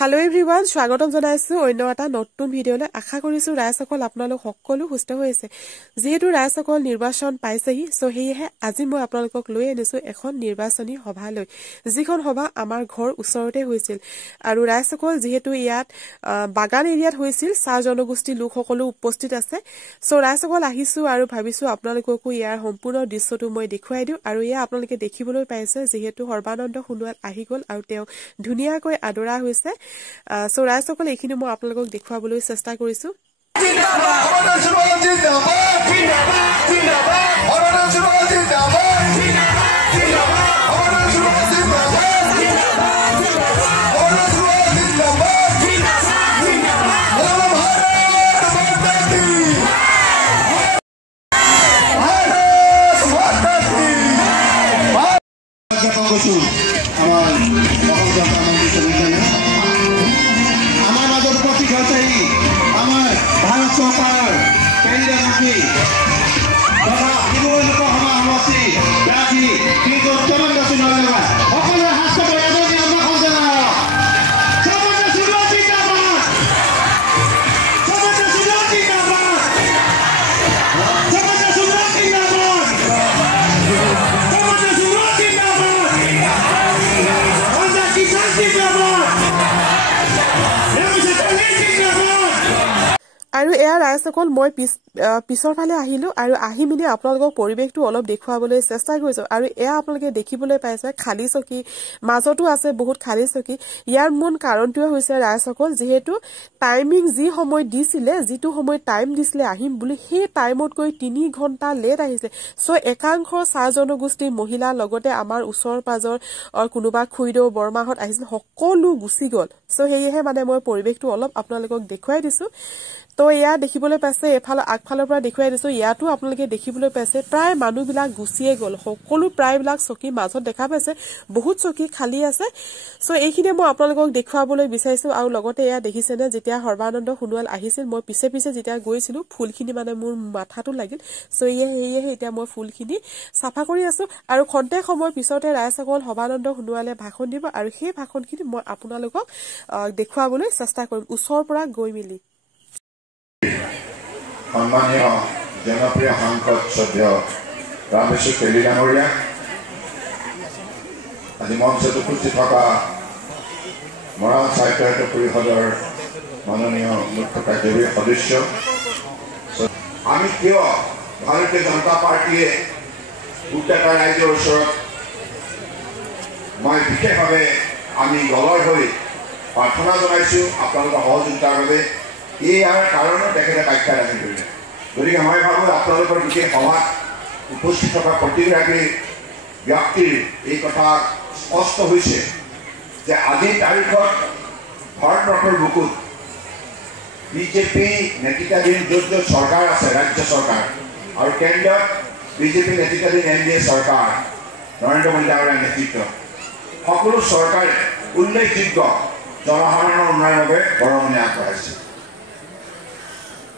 Hello everyone, স্বাগতম জনাইছো অন্য এটা নতুন ভিডিওলৈ আশা কৰিছো ৰাইজসকল আপোনালোক সকলো সুস্থ হৈ আছে যেহেতু ৰাইজসকল নিৰ্বাচন পাইছেহি সো হেয়ে আজি মই আপোনালোকক লৈ আনিছো এখন নিৰ্বাচনী সভালৈ যিখন সভা আমাৰ ঘৰ ওচৰতে হৈছিল আৰু ৰাইজসকল যেহেতু ইয়াত বাগান এৰিয়াত হৈছিল চাহ জনগোষ্ঠী লোক সকলো উপস্থিত আছে সো ৰাইজসকল আহিছো আৰু ভাবিছো আপোনালোককো ইয়াৰ সম্পূৰ্ণ দৃশ্যটো মই দেখুৱাই দিও আৰু ইয়া আপোনালোকে দেখিবলৈ পাইছে যেহেতু সৰ্বানন্দ সোণোৱাল আহি গল আৰু তেওঁ ধুনিয়াকৈ আদৰা হৈছে সো ৰাইজসকল এইখিনি মই আপোনালোকক দেখুৱাবলৈ চেষ্টা কৰিছো আৰু এয়া ৰাইজসকল মই পিছৰ ফালে আহিলো আৰু আহি মিলি আপোনালোকক পৰিবেশটো অলপ দেখুৱাবলৈ চেষ্টা কৰিছো আৰু এয়া আপোনালোকে দেখিবলৈ পাইছে খালি চকী মাজতো আছে বহুত খালি চকী ইয়াৰ মূল কাৰণটো হৈছে ৰাইজসকল যেহেতু টাইমিং যি সময় দিছিলে যিটো সময় টাইম দিছিলে আহিম বুলি সেই টাইমত কৈ 3 ঘণ্টা লেট আহিছে সো একাংশ চাহ জনগোষ্ঠী মহিলা লগতে আমাৰ ওচৰ পাজৰ কোনোবা খুইদৌ বৰমাহত আহিছিল সকলো গুচি গল সো হেয়ে মানে মই পৰিবেশটো অলপ আপোনালোকক দেখুৱাই দিছো তো ইয়া দেখিবলৈ পাইছে এফালে আগফালৰ পৰা দেখুৱাই দিছো ইয়াতো আপোনালোকে দেখিবলৈ পাইছে প্ৰায় মানুহবিলাক গুছিয়ে গল সকলো প্ৰায়বিলাক চকী মাজত দেখা পাইছে বহুত চকী খালি আছে সো এইখিনি মই আপোনালোকক দেখুৱাবলৈ বিচাৰিছো আৰু লগতে ইয়া দেখিছেনে যেতিয়া সৰ্বানন্দ সোণোৱাল আহিছিল মই পিছে পিছে যেতিয়া গৈছিলো ফুলখিনি মানে মোৰ মাথাটো লাগিল সো ইয়ে এতিয়া মই ফুলখিনি সাফা কৰি আছো আৰু খন্তে সময় পিছতে ৰাইজসকল সৰ্বানন্দ সোণোৱালে ভাষণ দিব আৰু সেই ভাষণখিনি মই আপোনালোকক দেখুৱাবলৈ চেষ্টা কৰিম ওচৰৰ পৰা গৈ মিলি সম্মানীয় জনপ্ৰিয় সাংসদ সদস্য ৰামেশ্বৰ তেলী ডাঙৰীয়া আজি মঞ্চত উপস্থিত থকা মৰাণ সাহিত্য পৰিষদৰ মাননীয় মুখ্য কাৰ্যবাহী সদস্য আমি কিয় ভাৰতীয় জনতা পাৰ্টীয়ে গোটেই ৰাইজৰ ওচৰত মই বিশেষভাৱে আমি দলৰ হৈ প্ৰাৰ্থনা জনাইছো আপোনালোকৰ সহযোগিতাৰ বাবে ইয়াৰ কাৰণো তেখেতে ব্যাখ্যা দাঙি ধৰিলে গতিকে মই ভাবোঁ আপোনালোকৰ গোটেই সভাত উপস্থিত থকা প্ৰতিগৰাকী ব্যক্তিৰ এই কথা স্পষ্ট হৈছে যে আজিৰ তাৰিখত ভাৰতবৰ্ষৰ বুকুত বিজেপি নেতৃত্বাধীন য'ত চৰকাৰ আছে ৰাজ্য চৰকাৰ আৰু কেন্দ্ৰত বিজেপি নেতৃত্বাধীন NDA চৰকাৰ নৰেন্দ্ৰ মোদী ডাঙৰীয়াৰ নেতৃত্ব সকলো চৰকাৰে উল্লেখযোগ্য জনসাধাৰণৰ উন্নয়নৰ বাবে বৰঙণি আগবঢ়াইছে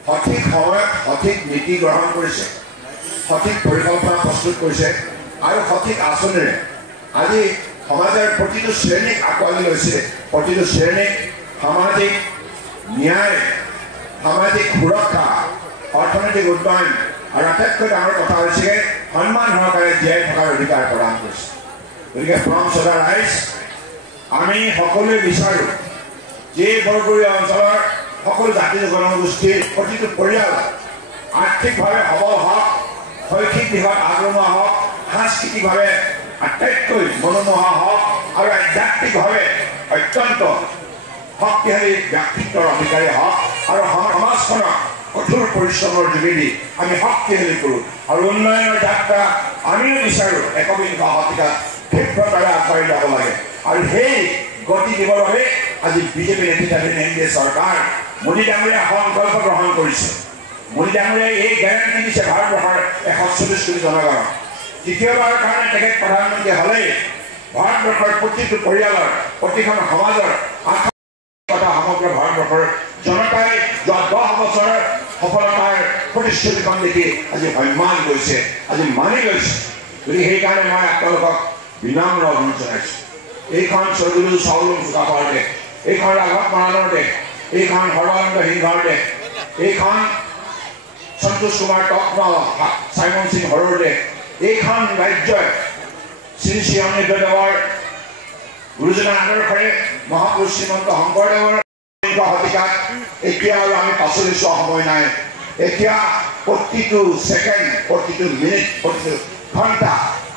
সঠিক সময়ত সঠিক নীতি গ্ৰহণ কৰিছে সঠিক পৰিকল্পনা প্ৰস্তুত কৰিছে আৰু সঠিক আঁচনিৰে আজি সমাজৰ প্ৰতিটো শ্ৰেণীক আঁকোৱালি লৈছে প্ৰতিটো শ্ৰেণীক সামাজিক ন্যায় সামাজিক সুৰক্ষা অৰ্থনৈতিক উন্নয়ন আৰু আটাইতকৈ ডাঙৰ কথা হৈছে সন্মান সহকাৰে জীয়াই থকাৰ অধিকাৰ প্ৰদান কৰিছে গতিকে ফ্ৰম সদা ৰাইজ আমি সকলোৱে বিচাৰোঁ যে বৰগুৰি অঞ্চলৰ সকলো জাতি জনগোষ্ঠীৰ প্ৰতিটো পৰিয়াল আৰ্থিকভাৱে সবল হওক শৈক্ষিক দিশত আগৰণুৱা হওক সাংস্কৃতিকভাৱে আটাইতকৈ মনোমোহা হওক আৰু আধ্যাত্মিকভাৱে অত্যন্ত শক্তিশালী ব্যক্তিত্বৰ অধিকাৰী হওক আৰু সমাজখনক কঠোৰ পৰিশ্ৰমৰ যোগেদি আমি শক্তিশালী কৰোঁ আৰু উন্নয়নৰ যাত্ৰা আমিও বিচাৰোঁ একবিংশ শতিকাত ক্ষীপ্ৰতাৰে আগবাঢ়ি যাব লাগে আৰু সেই গতি দিবৰ বাবে আজি বিজেপি নেতৃত্বাধীন NDA চৰকাৰ মোদী ডাঙৰীয়াই সংকল্প গ্ৰহণ কৰিছে মোদী ডাঙৰীয়াই এই গ্যাৰাণ্টি দিছে ভাৰতবৰ্ষৰ 140 কোটি জনগণ দ্বিতীয়বাৰৰ কাৰণে তেখেত প্ৰধানমন্ত্ৰী হ'লে ভাৰতবৰ্ষৰ প্ৰতিটো পৰিয়ালৰ প্ৰতিখন সমাজৰ কথা সমগ্ৰ ভাৰতবৰ্ষৰ জনতাই যোৱা 10 বছৰৰ সফলতাৰ প্ৰতিশ্ৰুতিখন দেখি আজি সন্মান কৰিছে আজি মানি লৈছে গতিকে সেইকাৰণে মই আপোনালোকক বিনম্ৰ অনুৰোধ জনাইছোঁ এইখন চৌধুৰী চাউলুং চুকাফাৰ দেশ এইখন ৰাঘৱ মৰাণৰ দেশ এইখন সৰ্বানন্দ সিংহৰ দেশ এইখন সন্তোষ কুমাৰ টকমাল চাইমন সিং হৰৰ দেশ এইখন ৰাজ্যই শ্ৰী শ্ৰী অনিৰুদ্ধদেৱৰ গুৰুজনাৰ আদৰ্শৰে মহাপুৰুষ শ্ৰীমন্ত শংকৰদেৱৰ শতিকাত এতিয়া আৰু আমি পাছলৈ চোৱা সময় নাই এতিয়া প্ৰতিটো ছেকেণ্ড প্ৰতিটো মিনিট প্ৰতিটো ঘণ্টা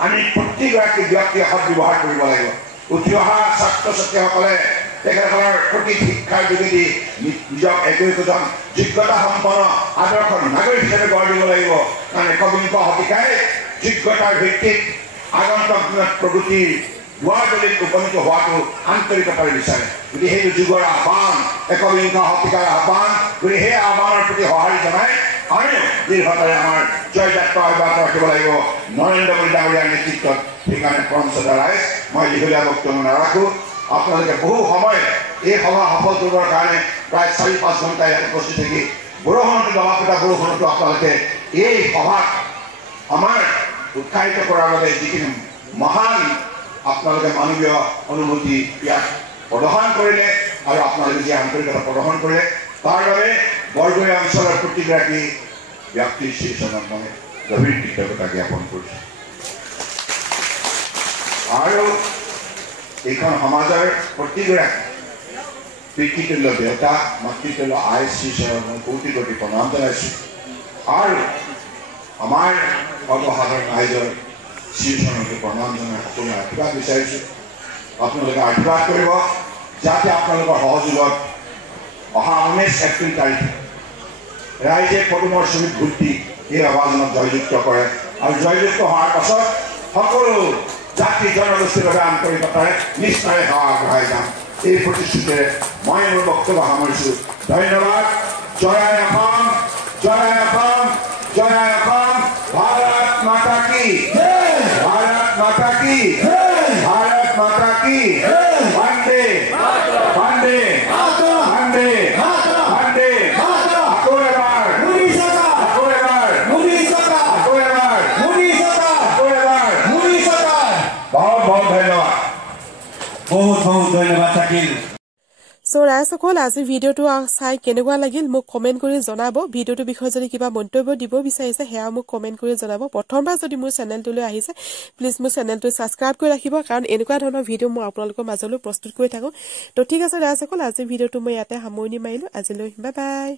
আমি প্ৰতিগৰাকী ব্যক্তিয়ে সদব্যৱহাৰ কৰিব লাগিব উঠি অহা ছাত্ৰ ছাত্ৰীসকলে তেখেতসকলৰ প্ৰতি শিক্ষাৰ যোগেদি নিজক একোজন যোগ্যতা সম্পন্ন আদৰ্শ নাগৰিক হিচাপে গঢ় দিব লাগিব কাৰণ একবিংশ শতিকাই যোগ্যতাৰ ভিত্তিত আগন্তুক দিনত প্ৰগতিৰ দুৱাৰদলিত উপনীত হোৱাটো আন্তৰিকতাৰে বিচাৰে গতিকে সেইটো যুগৰ আহ্বান একবিংশ শতিকাৰ আহ্বান গতিকে সেই আহ্বানৰ প্ৰতি সঁহাৰি জনাই আমিও দীৰ্ঘতাৰে আমাৰ জয়যাত্ৰা অব্যাহত ৰাখিব লাগিব নৰেন্দ্ৰ মোদী ডাঙৰীয়াৰ নেতৃত্বত সেইকাৰণে পৰমশ্ৰদ্ধা ৰাইজ মই দীঘলীয়া বক্তব্য নাৰাখোঁ আপোনালোকে বহু সময় এই সভা সফল কৰিবৰ কাৰণে প্ৰায় 4-5 ঘণ্টা ইয়াত উপস্থিত থাকি বৰষুণতো দবাপিটা বৰষুণতো আপোনালোকে এই সভাত আমাৰ উৎসাহিত কৰাৰ বাবে যিখিনি মহান আপোনালোকে মানৱীয় অনুভূতি ইয়াত প্ৰদৰ্শন কৰিলে আৰু আপোনালোকে যি আন্তৰিকতা প্ৰদৰ্শন কৰে তাৰ বাবে বৰগুৰি অঞ্চলৰ প্ৰতিগৰাকী ব্যক্তিৰ শীৰ্ষণত মই গভীৰ কৃতজ্ঞতা জ্ঞাপন কৰিছোঁ আৰু এইখন সমাজৰ প্ৰতিগৰাকী পিতৃতুল্য দেউতা মাতৃতুল্য আই শ্ৰীচৰণ মই কোটি কোটি প্ৰণাম জনাইছোঁ আৰু আমাৰ সৰ্বসাধাৰণ ৰাইজৰ শ্ৰীচৰণকে প্ৰণাম জনাই সকলোৰে আশীৰ্বাদ বিচাৰিছোঁ আপোনালোকে আশীৰ্বাদ কৰিব যাতে আপোনালোকৰ সহযোগত অহা 19 এপ্ৰিল তাৰিখে ৰাইজে পদুমৰ শ্ৰমিক ভোট এই আহ্বানক জয়যুক্ত কৰে আৰু জয়যুক্ত হোৱাৰ পাছত সকলো জাতি জনগোষ্ঠীৰ বাবে আন্তৰিকতাৰে নিষ্ঠাৰে সেৱা আগবঢ়াই যাম এই প্ৰতিশ্ৰুতিৰে মই মোৰ বক্তব্য সামৰিছোঁ ধন্যবাদ জয় অসম জয় অসম জয় অসম ভাৰত মাতা কি ভাৰত মাতা কি ভাৰত মাতা কি বন্দে বন্দে বন্দে বন্দে আকৌ এবাৰ আকৌ এবাৰ আকৌ এবাৰ আকৌ এবাৰ বহুত বহুত ধন্যবাদ বহুত বহুত ধন্যবাদ থাকিল সো ৰাইজসকল আজি ভিডিঅ'টো চাই কেনেকুৱা লাগিল মোক কমেণ্ট কৰি জনাব ভিডিঅ'টোৰ বিষয়ে যদি কিবা মন্তব্য দিব বিচাৰিছে সেয়া মোক কমেণ্ট কৰি জনাব প্ৰথমবাৰ যদি মোৰ চেনেলটোলৈ আহিছে প্লিজ মোৰ চেনেলটো ছাবস্ক্ৰাইব কৰি ৰাখিব কাৰণ এনেকুৱা ধৰণৰ ভিডিঅ' মই আপোনালোকৰ মাজলৈ প্ৰস্তুত কৰি থাকোঁ তো ঠিক আছে ৰাইজসকল আজি ভিডিঅ'টো মই ইয়াতে সামৰণি মাৰিলোঁ আজিলৈ বাই বাই